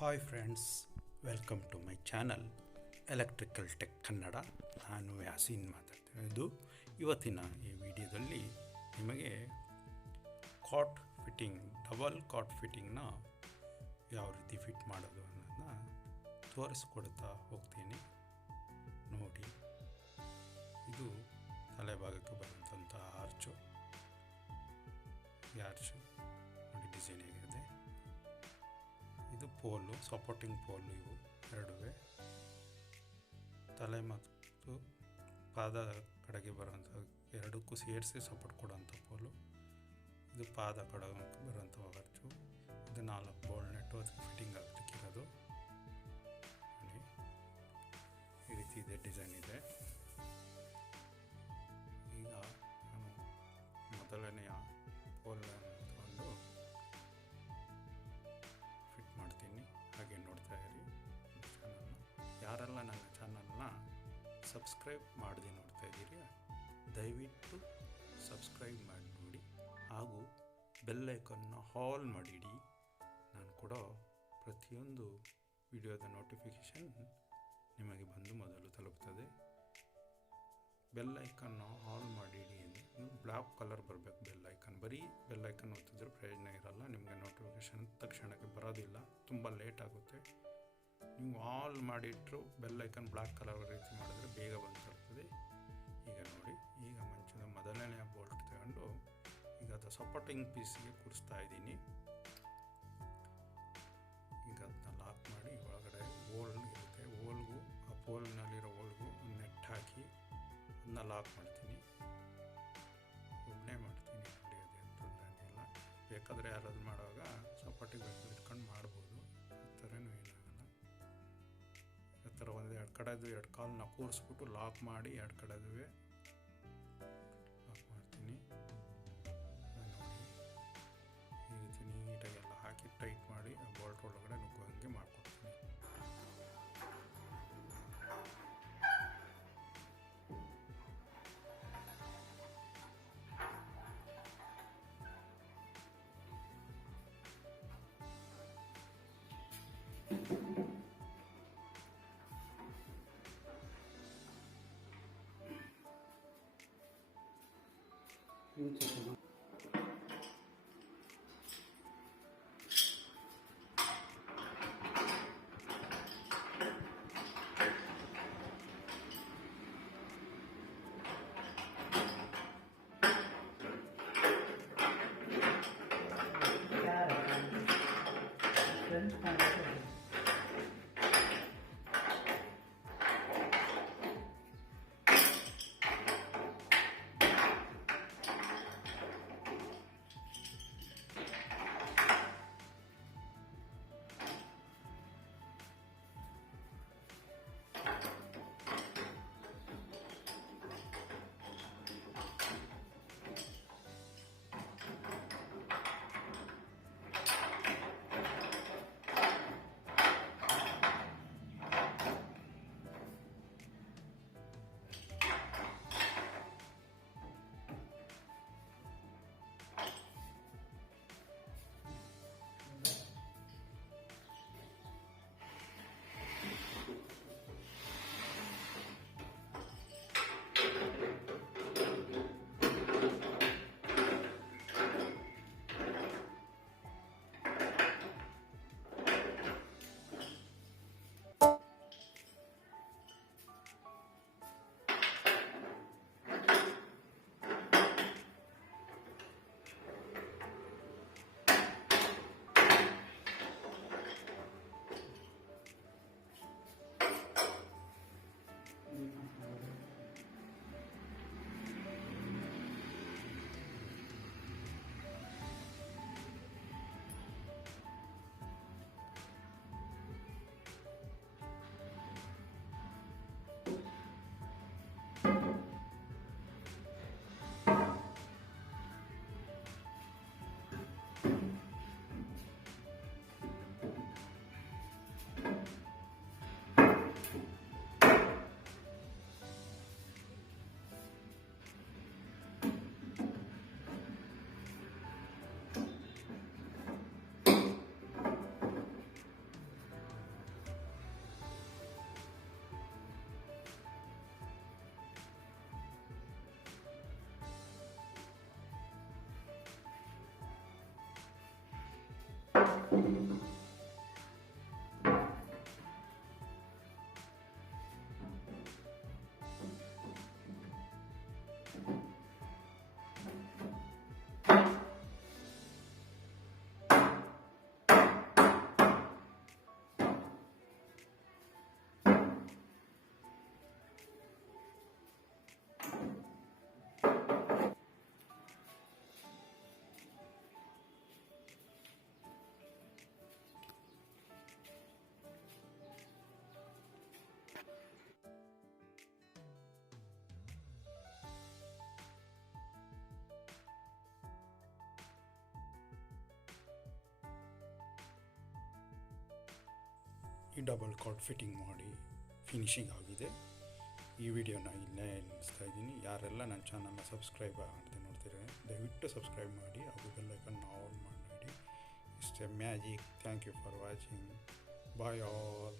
Hi friends, welcome to my channel electrical tech Kannada. ನಾನು ಯಾಸೀನ್ ಮಾತಾಡ್ತಿರೋದು. ಇವತ್ತಿನ ಈ ವಿಡಿಯೋದಲ್ಲಿ ನಿಮಗೆ ಕಾಟ್ ಫಿಟ್ಟಿಂಗ್, ಡಬಲ್ ಕಾಟ್ ಫಿಟ್ಟಿಂಗ್ನ ಯಾವ ರೀತಿ ಫಿಟ್ ಮಾಡೋದು ಅನ್ನೋದನ್ನ ತೋರಿಸ್ಕೊಡ್ತಾ ಹೋಗ್ತೀನಿ. ನೋಡಿ, ಇದು ತಲೆಭಾಗಕ್ಕೆ ಬರುವಂಥ ಆರ್ಚು. ಈ ಆರ್ಚು ನೋಡಿ ಡಿಸೈನ್ ಹೇಗಿದೆ. ಇದು ಪೋಲು, ಸಪೋರ್ಟಿಂಗ್ ಪೋಲು. ಇವು ಎರಡುವೆ ತಲೆ ಮತ್ತು ಪಾದ ಕಡೆಗೆ ಬರುವಂಥ ಎರಡಕ್ಕೂ ಸೇರಿಸಿ ಸಪೋರ್ಟ್ ಕೊಡುವಂಥ ಪೋಲು. ಇದು ಪಾದ ಕಡೆಗೆ ಬರುವಂಥ ಆರ್ಚು. ಇದು 4 ಬೋಲ್ಟ್ ನೆಟ್ಟು ಅದಕ್ಕೆ ಫಿಟ್ಟಿಂಗ್ ಆಗಲಿಕ್ಕಿರೋದು. ನೋಡಿ, ಈ ರೀತಿ ಇದೆ, ಡಿಸೈನ್ ಇದೆ. ಈಗ ನಾನು ಮೊದಲನೆಯ ಪೋಲನ್ನು ತಗೊಂಡು ಫಿಟ್ ಮಾಡ್ತೀನಿ. ಹಾಗೆ ನೋಡ್ತಾ ಇರಿ ಚಾನಲ್ನ. ಯಾರೆಲ್ಲ ನನ್ನ ಚಾನಲ್ನ ಸಬ್ಸ್ಕ್ರೈಬ್ ಮಾಡದೆ ನೋಡ್ತಾ ಇದ್ದೀರಿ, ದಯವಿಟ್ಟು ಸಬ್ಸ್ಕ್ರೈಬ್ ಮಾಡಿ ನೋಡಿ, ಹಾಗೂ ಬೆಲ್ ಐಕಾನ್ನ ಆಲ್ ಮಾಡಿಡಿ. ನಾನು ಕೊಡೋ ಪ್ರತಿಯೊಂದು ವಿಡಿಯೋದ ನೋಟಿಫಿಕೇಷನ್ ನಿಮಗೆ ಬಂದು ಮೊದಲು ತಲುಪ್ತದೆ. ಬೆಲ್ ಐಕನ್ನು ಆಲ್ ಮಾಡಿಡಿ ಅಂದರೆ ಬ್ಲ್ಯಾಕ್ ಕಲರ್ ಬರಬೇಕು ಬೆಲ್ ಐಕನ್. ಬರೀ ಬೆಲ್ ಐಕನ್ ಒತ್ತಿದ್ರೆ ಪ್ರಯೋಜನ ಇರಲ್ಲ, ನಿಮಗೆ ನೋಟಿಫಿಕೇಷನ್ ತಕ್ಷಣಕ್ಕೆ ಬರೋದಿಲ್ಲ, ತುಂಬ ಲೇಟ್ ಆಗುತ್ತೆ. ನೀವು ಆಲ್ ಮಾಡಿಟ್ರು ಬೆಲ್ ಐಕನ್ ಬ್ಲ್ಯಾಕ್ ಕಲರ್ ರೀತಿ ಮಾಡಿದ್ರೆ ಬೇಗ ಬಂದು ತರ್ತದೆ. ಈಗ ನೋಡಿ, ಈಗ ಮಂಚದ ಮೊದಲನೆಯ ಬೋಲ್ಟ್ ತಗೊಂಡು ಈಗ ಅದು ಸಪೋರ್ಟಿಂಗ್ ಪೀಸ್ಗೆ ಕೂರಿಸ್ತಾ ಇದ್ದೀನಿ. ಈಗ ಅದನ್ನ ಲಾಕ್ ಮಾಡಿ ಒಳಗಡೆ ಓಲ್ ಇರುತ್ತೆ, ಓಲ್ಗೂ ಆ ಪೋಲ್ನಲ್ಲಿರೋ ಓಲ್ಗೂ ನೆಟ್ ಹಾಕಿ ಅದನ್ನ ಲಾಕ್ ಮಾಡ್ತೀನಿ. ಒಬ್ಬನೇ ಮಾಡ್ತೀನಿ, ನೋಡಿ, ಅದೇನು ತೊಂದರೆ ಇಲ್ಲ. ಬೇಕಾದರೆ ಯಾರಾದ್ರು ಮಾಡುವಾಗ ಸಪೋರ್ಟಿಗೆ ಬೇಕು ಇಟ್ಕೊಂಡು ಮಾಡ್ಬೋದು, ಆ ಥರನೂ ಏನಾಗಲ್ಲ. ಆ ಥರ ಎರಡು ಕಡೆದು 2 ಕಾಲನ್ನ ಕೂರಿಸ್ಬಿಟ್ಟು ಲಾಕ್ ಮಾಡಿ 2 ಕಡೆದು ಲಾಕ್ ಮಾಡ್ತೀನಿ. ನೋಡಿ, ಈ ರೀತಿ ನೀಟಾಗೆಲ್ಲ ಹಾಕಿ ಟೈಟ್ ಮಾಡಿ ಆ ಬೋಲ್ಟ್ ಒಳಗಡೆ ನುಗ್ಗುವಂಗೆ ಮಾಡಿಕೊಡ್ತೀನಿ. ಈ ಡಬಲ್ ಕಾರ್ಡ್ ಫಿಟ್ಟಿಂಗ್ ಮಾಡಿ ಫಿನಿಶಿಂಗ್ ಆಗಿದೆ. ಈ ವಿಡಿಯೋನ ಇಲ್ಲೇ ನಿಲ್ಲಿಸ್ತಾ ಇದ್ದೀನಿ. ಯಾರೆಲ್ಲ ನನ್ನ ಚಾನಲ್ನ ಸಬ್ಸ್ಕ್ರೈಬ್ ಮಾಡ್ತೀನಿ ನೋಡ್ತೀರಿ, ದಯವಿಟ್ಟು ಸಬ್ಸ್ಕ್ರೈಬ್ ಮಾಡಿ, ಹಾಗೂ ಬೆಲ್ ಐಕನ್ ಆಲ್ ಮಾಡಿ. It's a magic. Thank you for watching. Bye all.